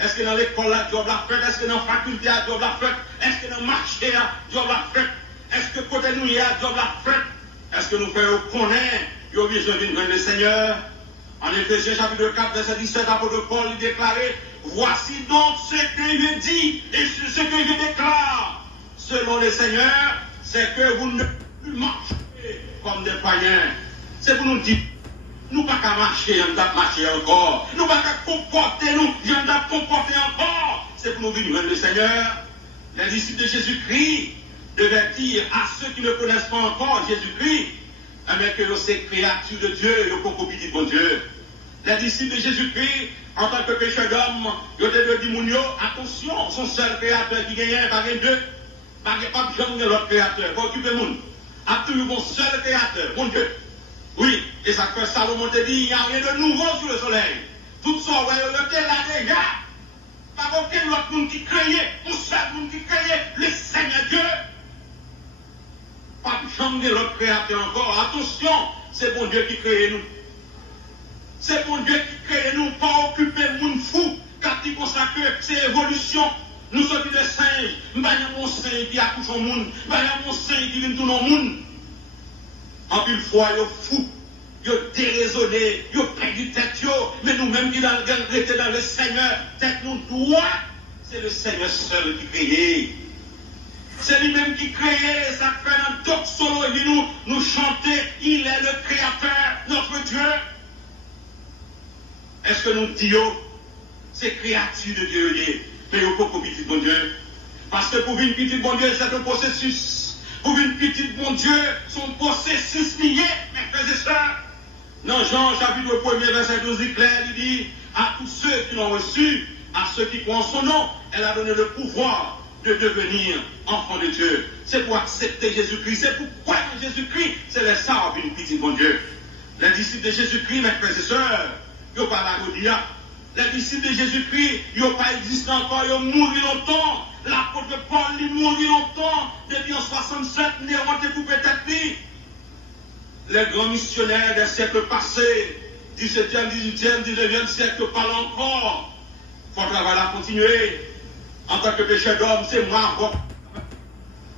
Est-ce que dans l'école, Dieu l'a fait? Est-ce que dans la faculté, Dieu l'a fait? Est-ce que dans le marché, Dieu l'a fait? Est-ce que côté nous, Dieu l'a fait? Est-ce que nous faisons connaître, Dieu a besoin de joindre le Seigneur? En Éphésiens chapitre 4, verset 17, l'apôtre Paul déclarait, voici donc ce que je dis et ce que je déclare. Selon le Seigneur, c'est que vous ne plus marchez comme des païens. C'est pour nous dire, nous ne pouvons pas marcher, on doit marcher encore. Nous ne pouvons pas comporter, nous, on doit comporter encore. C'est pour nous venir le Seigneur. Les disciples de Jésus-Christ devaient dire à ceux qui ne connaissent pas encore Jésus-Christ, mais que c'est créature de Dieu, le concopité de Dieu. Les disciples de Jésus-Christ, en tant que pécheur d'homme, ils devaient dire, attention, son seul créateur qui gagne, pas deux. Pas de gens de l'autre créateur, pour occuper le monde. A toujours mon seul créateur, mon Dieu. Oui, et ça fait Salomon te dit, il n'y a rien de nouveau sur le soleil. Tout ça, le était là déjà. Pas aucun autre monde qui créait, un seul monde qui créait, le Seigneur Dieu. Pas de gens de l'autre créateur encore. Attention, c'est bon Dieu qui crée nous. C'est bon Dieu qui crée nous, pas occuper le monde fou, car il consacre, c'est évolution. Nous sommes des singes, nous avons un singe qui accouche au monde, nous avons un singe qui vient tout dans le monde. En plus, fois, ils sont fous, ils sont déraisonnés, ils ont perdu tête, mais nous-mêmes qui sommes dans le Seigneur, tête nous droit, c'est le Seigneur seul qui crée. C'est lui-même qui crée, ça fait un doxologie, nous chanter, il est le Créateur, notre Dieu. Est-ce que nous disons, c'est créature de Dieu? Mais il faut qu'on petit bon Dieu. Parce que pour une petite bon Dieu, c'est un processus. Pour une petite bon Dieu, son processus lié, mes frères et sœurs. Dans Jean, chapitre 1er, verset 12, il dit, à tous ceux qui l'ont reçu, à ceux qui croient en son nom, elle a donné le pouvoir de devenir enfant de Dieu. C'est pour accepter Jésus-Christ, c'est pour croire en Jésus-Christ, c'est les ça une petite bon Dieu. Les disciples de Jésus-Christ, mes frères et sœurs, ils n'ont pas la godia. Les disciples de Jésus-Christ, ils n'ont pas existé encore, ils ont mouru longtemps. L'apôtre Paul, il mourit longtemps. Depuis en 67, Néron a coupé tête. Les grands missionnaires des siècles passés, 17e, 18e, 19e siècle, parlent encore. Il faut travailler à continuer. En tant que pécheur d'homme, c'est moi.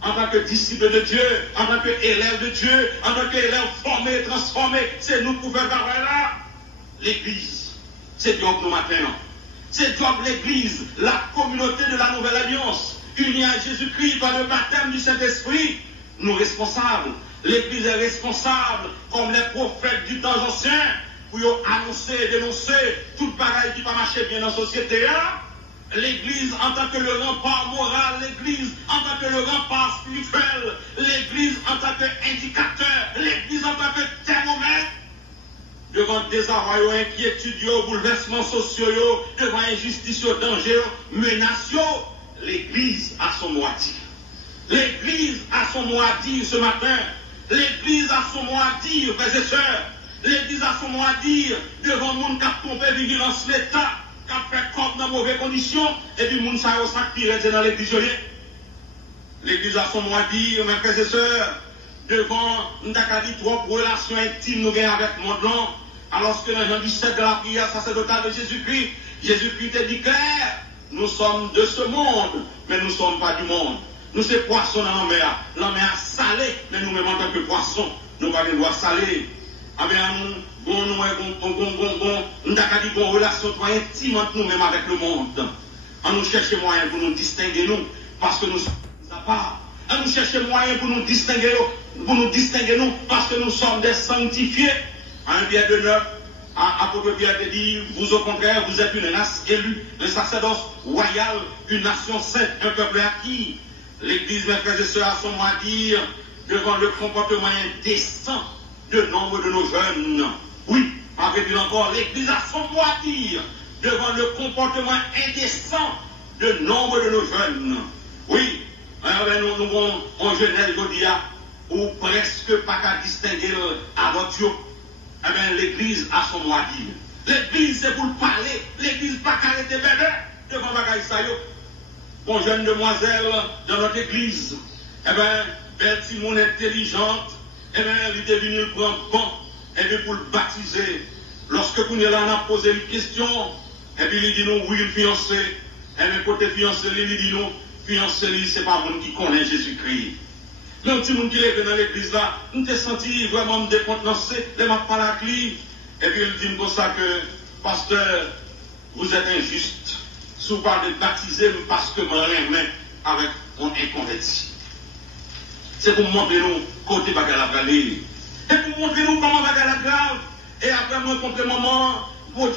En tant que disciple de Dieu, en tant qu'élève de Dieu, en tant qu'élève formé, transformé, c'est nous qui pouvons travailler là. L'Église, c'est Dieu nous maintenant. C'est Dieu l'Église, la communauté de la Nouvelle Alliance, unie à Jésus-Christ par le baptême du Saint-Esprit. Nous responsables. L'Église est responsable, comme les prophètes du temps ancien, pour annoncer et dénoncer toute bagaille qui va marcher bien dans la société. L'Église en tant que le rempart moral, l'Église en tant que le rempart spirituel, l'Église en tant qu'indicateur, l'Église en tant que thermomètre. Devant désarroi, inquiétude, bouleversements sociaux, devant injustice, danger, menaces, l'Église a son mot à dire. L'Église a son mot à dire ce matin. L'Église a son mot à dire, frères et sœurs. L'Église a son mot à dire devant le monde qui a trompé vigilance l'État, qui a fait comme dans de mauvaises conditions, et puis le monde s'est dans l'Église. L'Église a son mot à dire, mes frères et sœurs, devant nous avons dit trois relations intimes nous avons avec le monde. Alors que dans Jean 17 de la prière sacerdotale de Jésus-Christ, Jésus-Christ te dit clair, nous sommes de ce monde, mais nous ne sommes pas du monde. Nous sommes poissons dans la mer. La mer salée, mais nous-mêmes en tant que poissons, nous n'avons pas le droit salé. Nous avons une relation intime entre nous-mêmes avec le monde. Nous cherchons moyen pour nous distinguer nous, parce que nous sommes à part. Nous cherchons moyen pour nous distinguer nous, parce que nous sommes des sanctifiés. Un Pierre de 9, apôtre Pierre te dit, vous au contraire, vous êtes une race élue, un sacerdoce royal, une nation sainte, un peuple acquis. L'Église, mes frères et sœurs, a son mot à dire devant le comportement indécent de nombre de nos jeunes. Oui, avec lui encore, l'Église a son mot à dire devant le comportement indécent de nombre de nos jeunes. Oui, nous avons en jeunesse, je dis, ou presque pas qu'à distinguer l'aventure. Eh bien, l'Église a son mot à dire. L'Église, c'est pour parler. L'Église, pas qu'à arrêter bébé devant bagaille ça. Bon, jeune demoiselle dans notre Église, eh bien, belle Simone intelligente, eh bien, elle est venue prendre banc, et puis pour le baptiser. Lorsque vous là, on a posé une question, et puis il dit nous, oui, fiancé. Et bien, côté fiancé, il dit nous, fiancé, c'est pas monde qui connaît Jésus-Christ. Mais un petit monde qui est dans l'église là, nous t'es senti vraiment me décontenancé, les m'a pas la clé. Et puis il dit comme ça que, pasteur, vous êtes injuste. Si vous parlez de baptiser, parce que mon main avec mon inconverti. C'est pour montrer nous côté bagarre la vallée. Et pour montrer nous comment bagarre la grave. Et après, moi, contre le moment, pour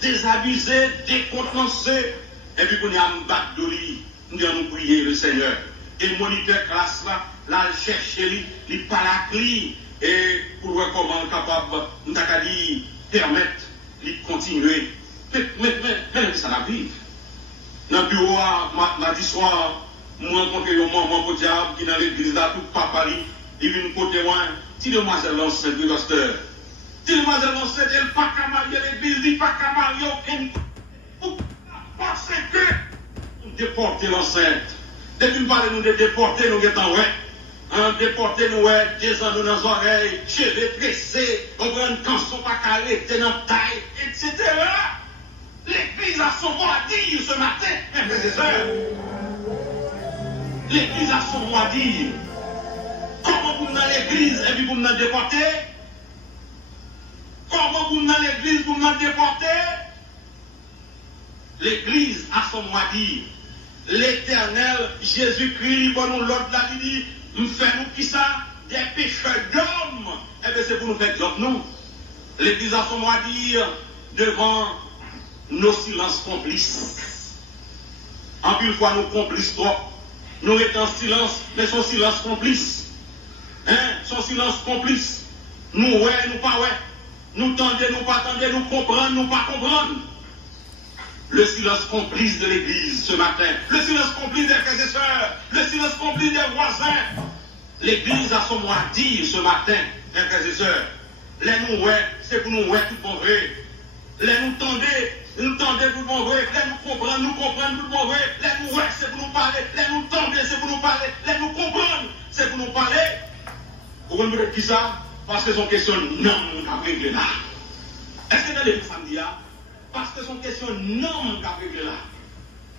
désabusé, décontenancé. Et puis, pour nous battre de lui, nous allons prier le Seigneur. Et le moniteur classe là, là, il cherche lui, il parle à lui. Et pour voir comment capable, nous avons dit, permettre, de continuer. Mais ça la vie. Dans le bureau, mardi soir, moi, rencontré un maman au diable qui est dans l'église là, tout papa, il vient côté moi, si demoiselle l'enceinte du pasteur. Si demoiselle l'enceinte, elle n'a pas qu'à marier l'église, il n'a pas qu'à marier aucune. Parce que nous déporter l'enceinte. Depuis nous parlons de déporter, nous sommes ouais. Déporter nous, ouais, des ans dans nos oreilles, cheveux tressés, on prend une canson pas carré, dans la taille, etc. L'église a son mot à dire ce matin, mes frères et sœurs. L'église a son mot à dire. Comment vous dans l'église et puis vous nous déportez? Comment vous dans l'église vous nous déportez? L'église a son mot à dire. L'Éternel, Jésus-Christ, pour nous l'autre là, il dit, nous faisons qui ça? Des pécheurs d'hommes. Eh bien, c'est pour nous faire job, nous. L'église a son mot à dire devant nos silences complices. En plus, fois, nous complices trop. Nous sommes en silence, mais son silence complice. Hein? Son silence complice. Nous, ouais, nous pas, ouais. Nous tendez, nous pas tendez, nous comprendre, nous pas comprendre. Le silence complice de l'église ce matin. Le silence complice des frères et sœurs. Le silence complice des voisins. L'église a son mot à dire ce matin, mes frères et sœurs. Les nous, ouais, c'est pour nous, ouais, tout bon vrai. Les nous tendez, nous tendez tout le monde vrai, là nous comprenons tout le monde vrai, là nous ouais, c'est pour nous parler, là nous tendez, c'est pour nous parler, là nous comprenons, c'est pour nous parler. Vous comprenez qui ça? Parce que son question non, qu'a réglé là. Est-ce que dans les samedis là? Parce que son question non, qu'a réglé là.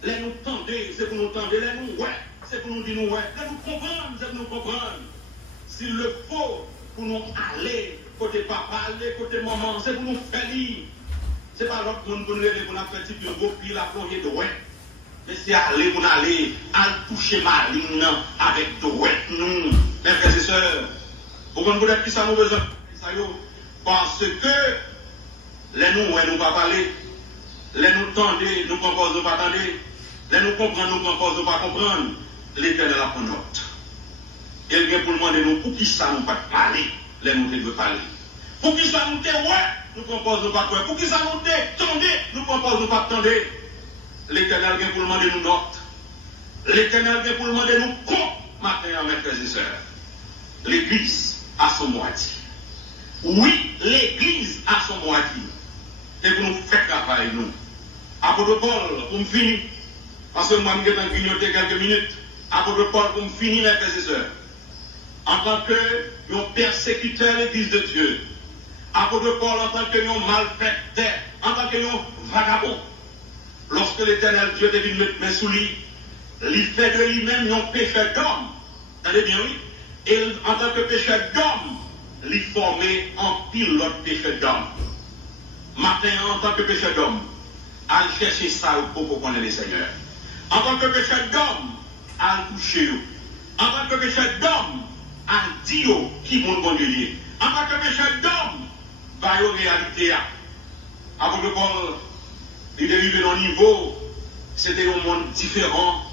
Là nous tendez, c'est pour nous tendre, là nous ouais, c'est pour nous dire nous ouais, là nous comprenons, c'est pour nous comprendre. S'il le faut, pour nous aller, côté papa, aller, côté maman, c'est pour nous faire lire. C'est pas l'autre monde pour nous aider, pour nous faire type de gros pied, la plongée de ouais. Mais c'est aller, pour nous aller, à toucher ma ligne avec de ouais, nous, mes frères et sœurs. Vous comprenez plus ça, nous besoin parce que les nous, ouais, nous pas parler, les nous tendez, nous compose, nous pas tendre, les nous comprendre, nous compose, nous pas comprendre, l'Éternel a pris note. Il vient pour demander nous pour qui ça nous pas parler, les nous devons parler. Pour qui ça nous te ouais, nous compose, nous pas ouais. Pour qui ça nous te tendez, nous compose, nous pas tendre. L'Éternel vient pour demander nous note. L'Éternel vient pour demander nous compte matin, mes frères et sœurs. L'Église a son mot à dire. Oui, l'Église a son mot à dire. Et pour nous faire travailler, nous. Apôtre Paul, pour me finir, parce que moi, je vais grignoter quelques minutes. Apôtre Paul, pour me finir, mes frères et sœurs. En tant que persécuteur de l'Église de Dieu. Apôtre Paul, en tant que malfaiteur, en tant que vagabond. Lorsque l'Éternel Dieu devait mettre mes sous lui, il fait de lui-même un pécheur d'homme. Entendez bien, oui? Et en tant que pécheur d'homme, il formait en pile l'autre pécheur d'homme. Matin, en tant que pécheur d'homme, à chercher ça pour connaître le Seigneur. En tant que pécheur d'homme, à toucher. En tant que pécheur d'homme, à dire qui mon bon Dieu. En tant que pécheur d'homme, va y réalité. Avant que Paul, il dérive dans un niveau, c'était un monde différent.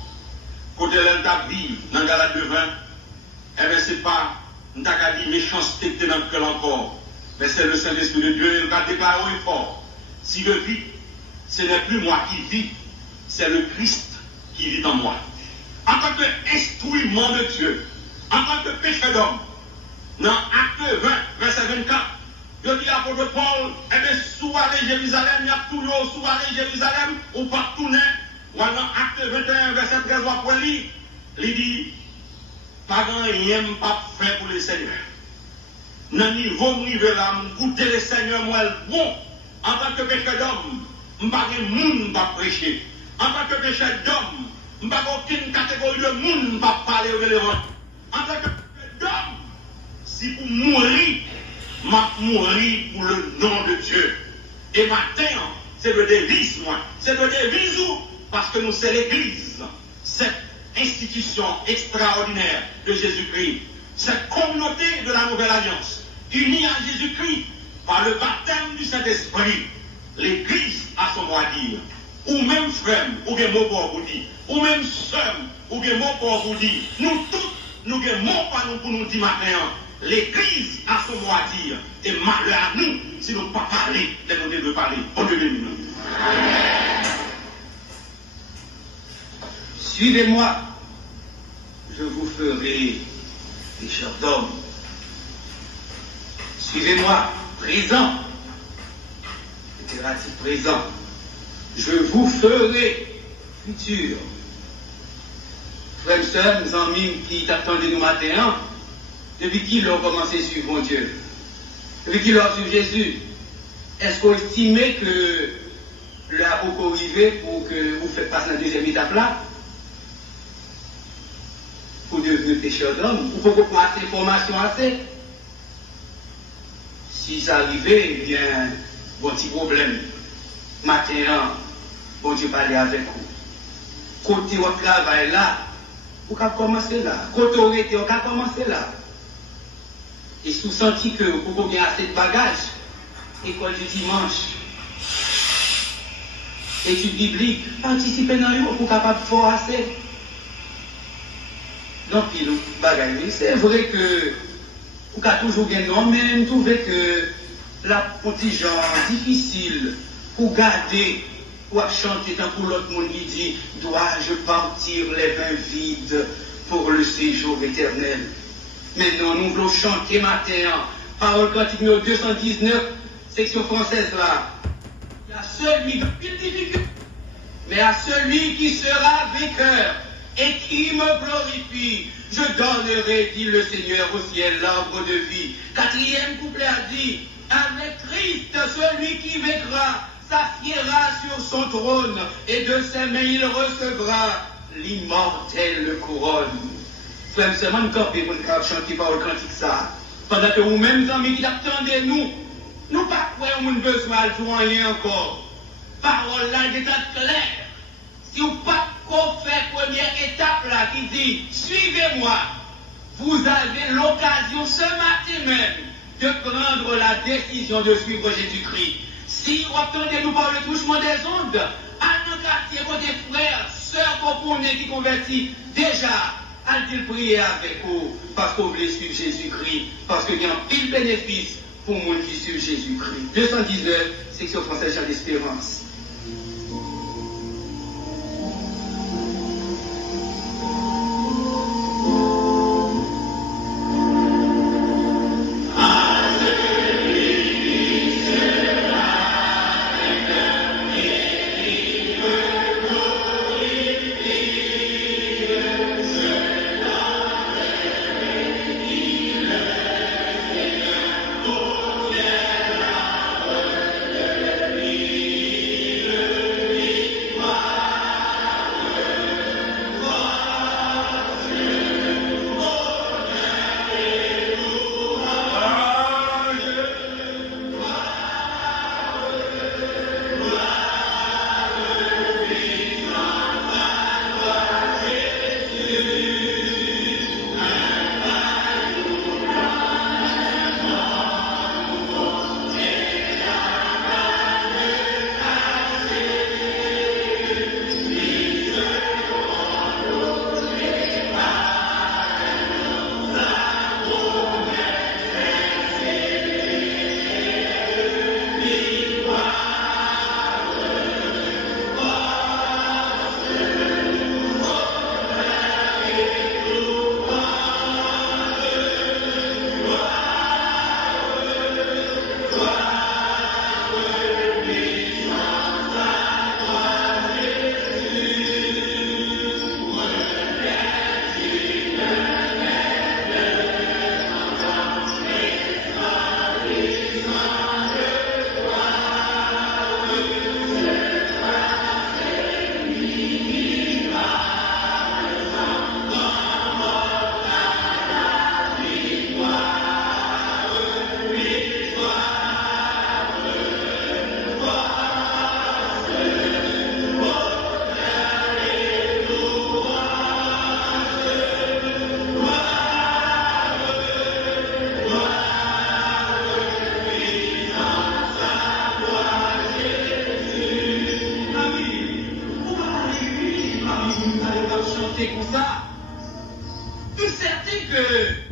Côté l'État vie, dans la galade de vin, eh bien, c'est pas une méchanceté qui est dans le cœur encore. Mais c'est le Saint-Esprit de Dieu qui a déclaré fort. Si je vis, ce n'est plus moi qui vis, c'est le Christ qui vit en moi. En tant qu'instrument de Dieu, en tant que pécheur d'homme, dans Acte 20, verset 24, je dis à l'apôtre Paul, eh bien, sous aller Jérusalem, il y a toujours sous aller Jérusalem, ou pas tourner. Ou dans Acte 21, verset 13, après lui, il dit, pas rien pas fait pour le Seigneur. Dans le niveau où je là, goûter le Seigneur, moi, bon, en tant que pécheur d'homme, je ne peux pas prêcher. En tant que pécheur d'homme, je ne peux pas aucune catégorie de monde ne pas parler au relevant. En tant que pécheur d'homme, si pour mourir, je mourir pour le nom de Dieu. Et matin, c'est le devise, moi. C'est le devise où? Parce que nous, c'est l'Église. Cette institution extraordinaire de Jésus-Christ. Cette communauté de la Nouvelle Alliance, unie à Jésus-Christ par le baptême du Saint-Esprit. L'Église a son mot à dire. Ou même frère, ou des mots pour vous dire. Ou même sœur, ou des mots pour vous dire. Nous tous, nous avons mots pour nous dire matin. L'Église a son mot à dire. Et malheur à nous, si nous ne pas parler, nous devons parler. On devait nous. Suivez-moi, je vous ferai pécheurs d'hommes. Suivez-moi, présent, impératif présent. Je vous ferai futur. Frères et sœurs, nous en mîmes qui t'attendent nous matin, depuis qu'ils ont commencé à suivre mon Dieu, depuis qu'ils ont suivi Jésus, est-ce qu'on estimait que là, beaucoup arrivé pour que vous faites passer la deuxième étape là? Pour devenir pécheur d'homme, ou pour qu'on prenne assez formation assez. Si ça arrivait, eh bien, bon petit problème. Matin, bon Dieu parler avec vous. Côté au travail là, vous pouvez commencer là. Côté au rété, vous pouvez commencer là. Et sous senti que vous pouvez bien assez de bagages, école du dimanche, études bibliques, participer dans eux, vous capable de faire assez. Donc, c'est vrai que vous avez toujours bien non, mais vous trouvez que la petite genre difficile pour garder, pour chanter tant pour l'autre monde qui dit dois-je partir les mains vides pour le séjour éternel. Mais non, nous voulons chanter matin, parole cantique numéro 219, section française là. À celui de difficulté, mais à celui qui sera vainqueur et qui me glorifie, je donnerai, dit le Seigneur, au ciel l'arbre de vie. 4e couplet a dit, avec Christ, celui qui vaincra s'assiera sur son trône et de ses mains il recevra l'immortelle couronne. Frère, c'est mon campé pour nous chanter par le cantique ça. Pendant que vous-mêmes, amis qui attendez nous pas quoi on besoin de jouer encore. Parole là est claire. Si vous pas faire première étape là qui dit suivez-moi, vous avez l'occasion ce matin même de prendre la décision de suivre Jésus-Christ. Si vous attendez nous par le touchement des ondes, à nos quartiers, côté frères, sœurs, components qui convertis, déjà, allez prier avec vous parce que vous voulez suivre Jésus-Christ, parce qu'il y a un pile bénéfice pour le monde qui suit Jésus-Christ. 219, section française Jean d'Espérance. Chanter comme ça, tout certain que